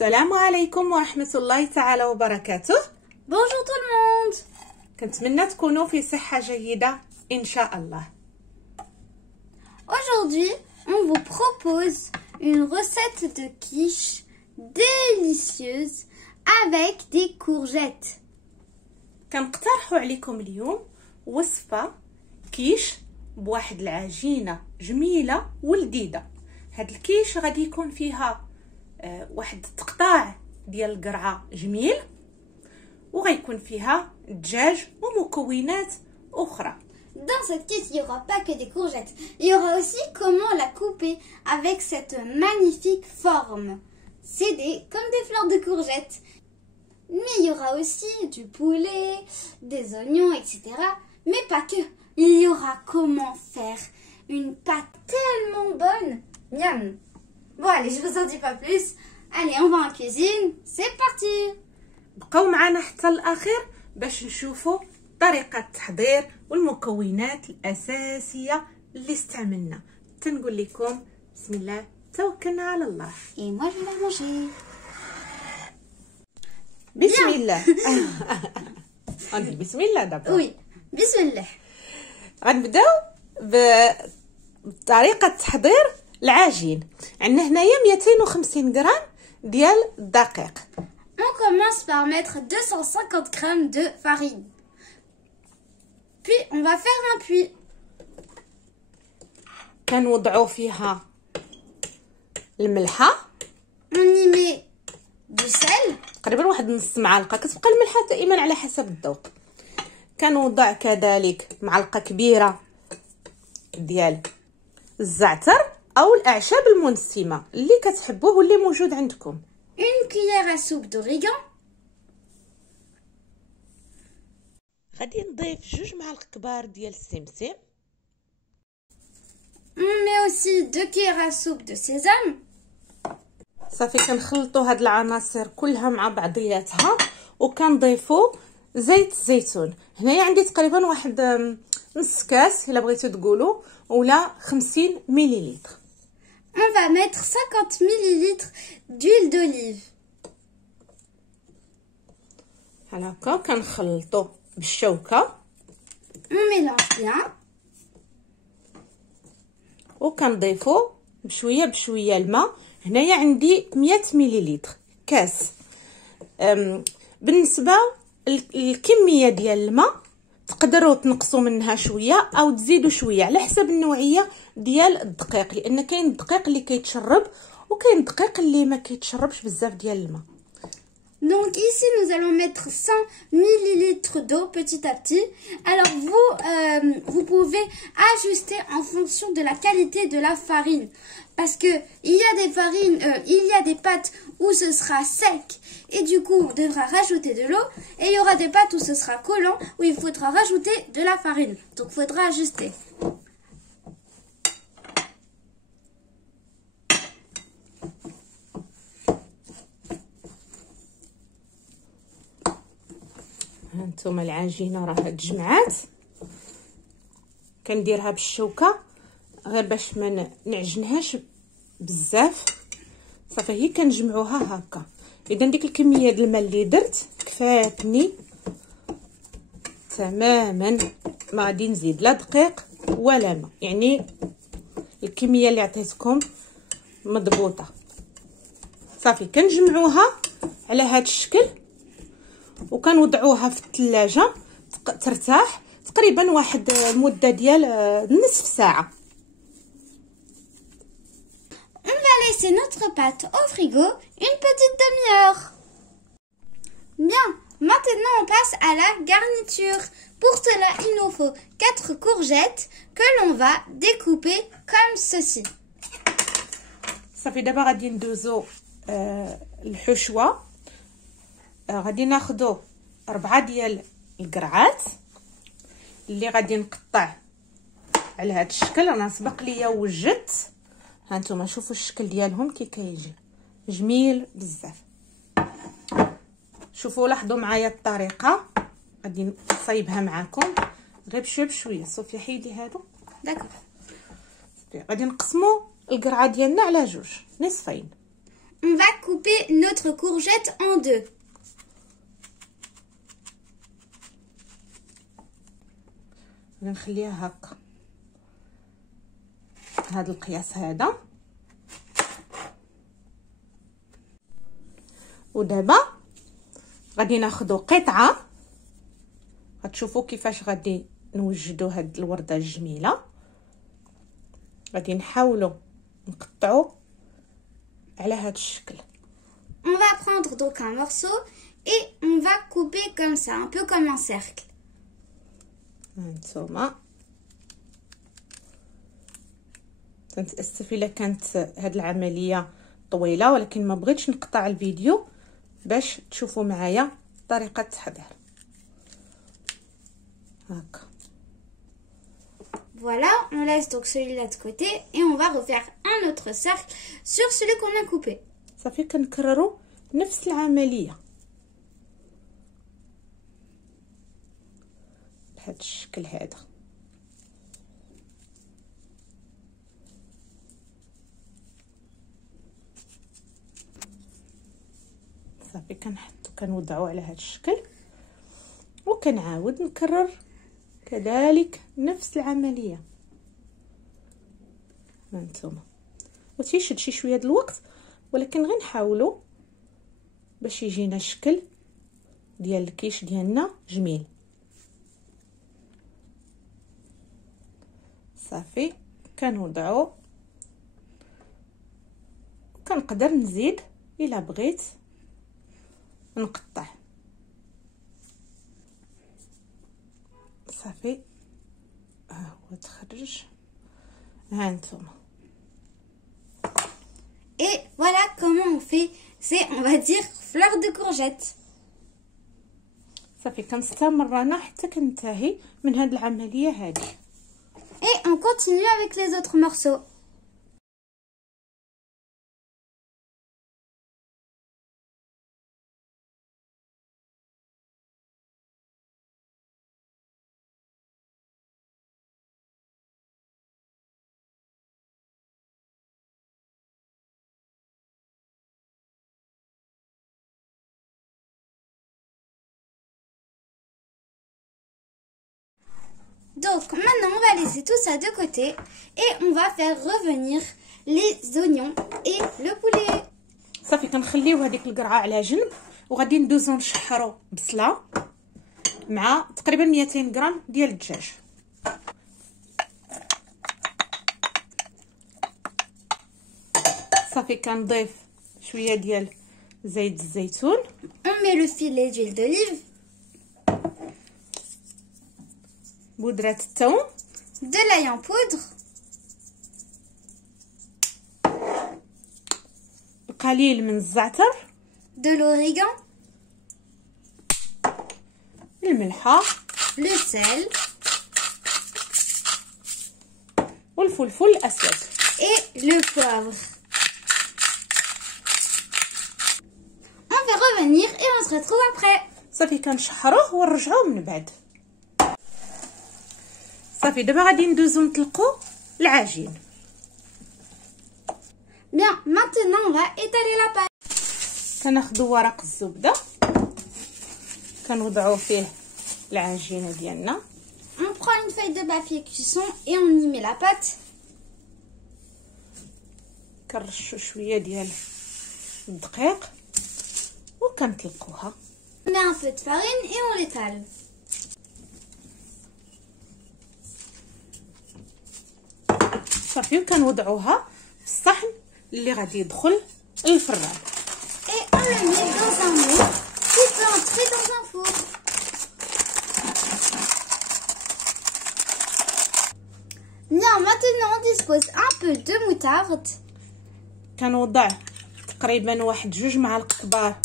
السلام عليكم ورحمة الله تعالى وبركاته. Bonjour tout le monde. كنتمنى تكونوا في صحة جيدة إن شاء الله. Aujourd'hui, on vous propose une recette de quiche délicieuse avec des courgettes. كنقترحوا عليكم اليوم وصفة كيش بواحد العجينة جميلة ولذيذة. هاد الكيش غادي يكون فيها واحد التقطاع ديال القرعة جميل، وغيكون فيها دجاج ومكونات أخرى. Dans cette quiche, il n'y aura pas que des courgettes. Il y aura aussi comment la couper avec cette magnifique forme. C'est comme des fleurs de courgettes. Mais il y aura aussi du poulet, des oignons, etc. Mais pas que. Il y aura comment faire une pâte tellement bonne. Miam. Bon allez, je vous en dis pas plus. Allez, on va en cuisine. C'est parti. بقاو معنا حتى الأخير باش نشوفوا طريقة التحضير والمكونات الأساسية اللي استعملنا. تنقول لكم بسم الله توكلنا على الله. Et moi je vais manger. بسم الله. بسم الله دابا. Oui, bismillah. غنبداو بطريقة تحضير العجين. عندنا هنايا 250 غرام ديال الدقيق. On commence par mettre 250 grammes de farine. Puis on va faire un puits. كنوضعوا فيها الملحة. On y met du sel. تقريبا واحد نص معلقة، كتبقى الملحة دائما على حسب الذوق. كنوضع كذلك معلقة كبيرة ديال الزعتر او الاعشاب المنسمة اللي كتحبوه واللي موجود عندكم. Une cuillère à soupe d'origan. غادي نضيف 2 معالق كبار ديال السمسم. On met aussi 2 cuillères à soupe de sésame. صافي كنخلطوا هاد العناصر كلها مع بعضياتها وكنضيفوا زيت الزيتون. هنايا عندي تقريبا واحد نص كاس الا بغيتو تقولوا ولا 50 مليلتر. On va mettre 50 ml d'huile d'olive. هكا كنخلطوا بالشوكه. On mélange bien. وكنضيفوا بشويه بشويه الماء. هنايا عندي 100 مليلتر كاس. بالنسبه الكميه ديال الماء تقدروا تنقصوا منها شويه او تزيدوا شويه على حسب النوعيه ديال الدقيق، لان كاين الدقيق اللي كيتشرب وكاين الدقيق اللي ما كيتشربش بزاف ديال الماء. Donc ici nous allons mettre 100 ml d'eau petit à petit. Alors vous pouvez ajuster en fonction de la qualité de la farine, parce que il y a des farines, il y a des pâtes où ce sera sec et du coup on devra rajouter de l'eau, et il y aura des pâtes où ce sera collant où il faudra rajouter de la farine. Donc il faudra ajuster. هانتوما العجينه راه تجمعات. كنديرها بالشوكه غير باش ما نعجنهاش بزاف. صافي هي كنجمعوها هكا. اذا ديك الكميه ديال الماء اللي درت كفاتني تماما، ما غادي نزيد لا دقيق ولا ماء، يعني الكميه اللي عطيتكم مضبوطه. صافي كنجمعوها على هذا الشكل وكنوضعوها في الثلاجه ترتاح تقريبا واحد المده ديال نصف ساعه. On va laisser notre pâte au frigo une petite demi-heure. Bien, maintenant on passe à la garniture. Pour cela, il nous faut 4 courgettes que l'on va découper comme ceci. صافي دابا غادي ندوزو الحشوه. غادي ناخدو 4 ديال القرعات اللي غادي نقطع على هذا الشكل. انا سبق ليا وجدت، هانتوما شوفوا الشكل ديالهم كي كيجي جميل بزاف. شوفوا لاحظوا معايا الطريقه. غادي نصايبها معكم غير بشويه بشويه. صوفيا حيدي هادو. D'accord. غادي نقسموا القرعه ديالنا على 2 نصفين. on va couper notre courgette en deux. نخليها هكا هذا القياس هذا. ودابا غادي ناخذ قطعه، غتشوفوا كيفاش غادي نوجدوا هاد الورده الجميله. غادي نحاولوا نقطعوا على هاد الشكل. On va prendre donc un morceau et on va couper comme ça, un peu comme un cercle. هانتوما تنتاسف الا كانت هاد العمليه طويله، ولكن ما بغيتش نقطع الفيديو باش تشوفوا معايا طريقه التحضير. هكا Voilà, on laisse donc celui-là de côté et on va refaire un autre cercle sur celui qu'on a coupé. صافي كنكرروا نفس العمليه بهذا الشكل هذا. صافي كنوضعوا على هذا الشكل وكنعاود نكرر كذلك نفس العمليه. هانتوما وتيشد شي شويه د الوقت، ولكن غير نحاولوا باش يجينا شكل ديال الكيش ديالنا جميل. صافي كنوضعوا، كنقدر نزيد الا بغيت نقطع. صافي ها هو تخرج. هانتوما Et voilà comment on fait, c'est on va dire fleur de courgette. صافي كنستمر انا حتى كنتهي من هاد العمليه هذه. Et on continue avec les autres morceaux. Donc maintenant on va laisser tout ça de côté et on va faire revenir les oignons et le poulet. صافي كنخليو هذيك القرعه على جنب، وغادي ندوزو نشحرو بصله مع تقريبا 200 غرام ديال الدجاج. صافي كنضيف شويه ديال زيت الزيتون. On met le filet d'huile d'olive, بودره الثوم، de l'ail en poudre, القليل من الزعتر، de l'origan, الملحه، le sel والفلفل الاسود et le poivre. On fait revenir et on se retrouve après. صافي كنشحروه ونرجعوه من بعد. صافي دابا غادي ندوزو نطلقوا العجين. Bien, maintenant on va étaler la pâte. كناخذوا ورق الزبده كنوضعوا فيه العجينه ديالنا. On prend une feuille de papier cuisson et on y met la pâte. كنرشوا شويه ديال الدقيق وكنطلقوها. On met un peu de farine et on l'étale. صافي وكنوضعوها في الصحن اللي غادي يدخل الفران. Et on le met dans un moule qui peut entrer dans un four. Bien, maintenant on dispose un peu de moutarde. كنوضع تقريبا 1-2 معالق كبار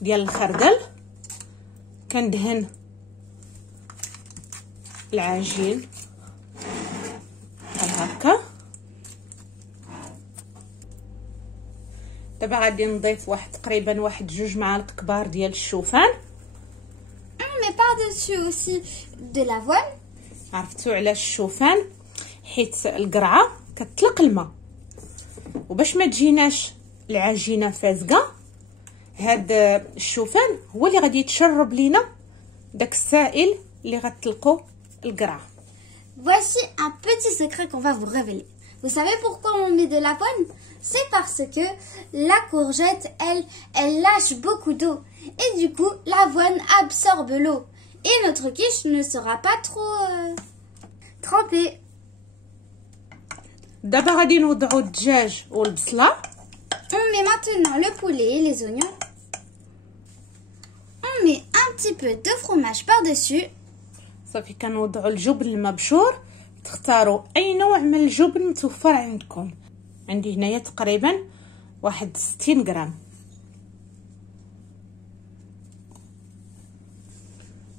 ديال الخردل. كندهن العجين بحال هكا. دابا غادي نضيف تقريبا 1-2 معالق كبار ديال الشوفان. On met par-dessus aussi de l'avoine. عرفتوا علاش الشوفان؟ حيت القرعه كتطلق الماء، وباش ما تجيناش العجينه فازقه، هاد الشوفان هو اللي غادي يتشرب لينا داك السائل اللي غتطلقوا القرعه. Voici un petit secret qu'on va vous révéler. Vous savez pourquoi on met de l'avoine? C'est parce que la courgette, elle lâche beaucoup d'eau. Et du coup, l'avoine absorbe l'eau. Et notre quiche ne sera pas trop trempée. دابا غادي نوضعوا الدجاج والبصله. On met maintenant le poulet et les oignons. On met un petit peu de fromage par-dessus. صافي كنوضعوا الجبن المبشور. تختاروا اي نوع من الجبن متوفر عندكم. عندي هنايا تقريبا واحد 60 غرام.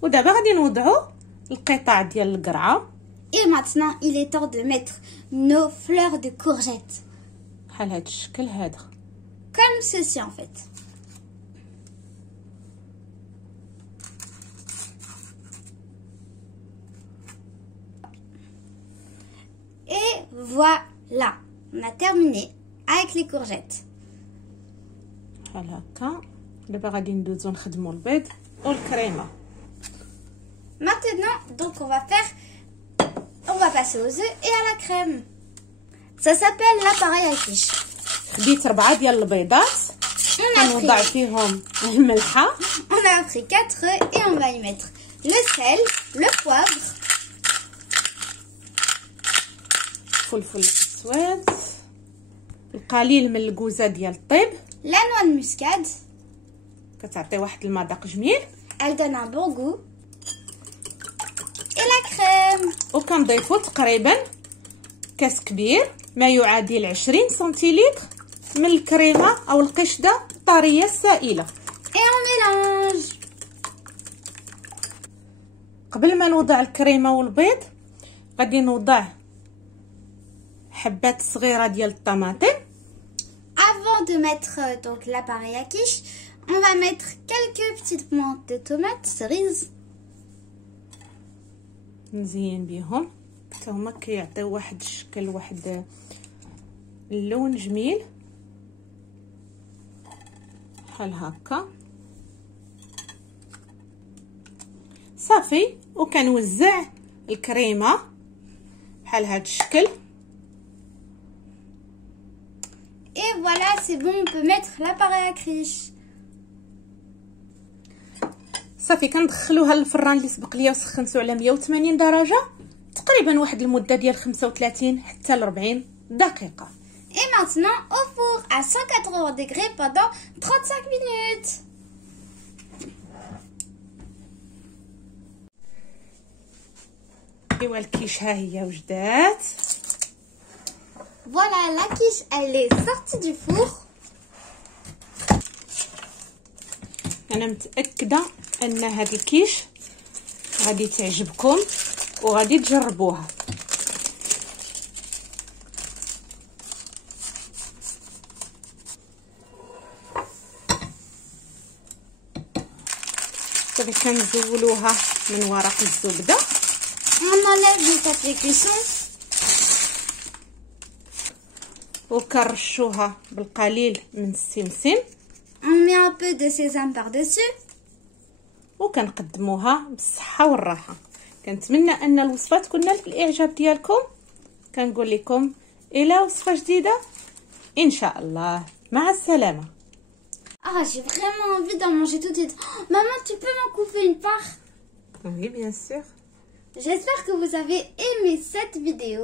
ودابا غادي نوضعوا القطع ديال القرعه. Et maintenant, il est temps de mettre nos fleurs de courgette. بحال هاد الشكل هذا. Comme ceci en fait. Et voilà, on a terminé avec les courgettes. بحال هكا. دابا غادي ندوزو نخدموا البيض والكريمه. Maintenant, donc on va passer aux œufs et à la crème. Ça s'appelle l'appareil à quiche. خديت 4 ديال البيضات. غنوضع فيهم الملحه. On a pris 4 œufs et on va y mettre le sel, le poivre, فلفل اسود، القليل من الكوزه ديال الطيب. la noix de muscade. كتعطي واحد المذاق جميل. Elle donne un bon goût. Et la crème. وكنضيفوا تقريبا كاس كبير ما يعادل 20 سنتيلتر من الكريمه او القشده الطريه السائله. Et on mélange. قبل ما نوضع الكريمه والبيض غادي نوضع حبات صغيره ديال الطماطم. Avant de mettre donc l'appareil à quiche, on va mettre quelques petites pointes de tomates cerises. نزين بيهم حتى هما كيعطيو واحد الشكل، واحد اللون جميل بحال هكا. صافي. وكنوزع الكريمه بحال هاد الشكل. Et voilà, c'est bon, on peut mettre l'appareil à quiche. صافي كندخلوها للفران اللي سبق ليا وسخنتو على 180 درجه تقريبا واحد المده ديال 35 حتى ل 40 دقيقه. Et maintenant au four à 180 degrés pendant 35 minutes. ايوا الكيش ها هي وجدات. Voilà, la quiche, elle est sortie du four. انا متاكده ان هاد الكيش غادي تعجبكم وغادي تجربوها. صافي كنزولوها من ورق الزبده. On enlève le papier cuisson. وكنرشوها بالقليل من السمسم. On met un peu de sésame par-dessus. وكنقدموها بالصحه والراحه. كنتمنى ان الوصفه تكون نالت الاعجاب ديالكم. كنقول لكم الى وصفه جديده ان شاء الله. مع السلامه. Ah, j'ai vraiment envie d'en manger tout de suite. Oh, maman, tu peux m'en couper une part? Oui, bien sûr. J'espère que vous avez aimé cette vidéo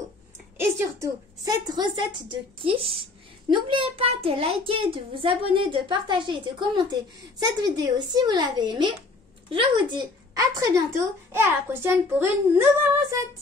et surtout cette recette de quiche. N'oubliez pas de liker, de vous abonner, de partager et de commenter cette vidéo si vous l'avez aimée. Je vous dis à très bientôt et à la prochaine pour une nouvelle recette.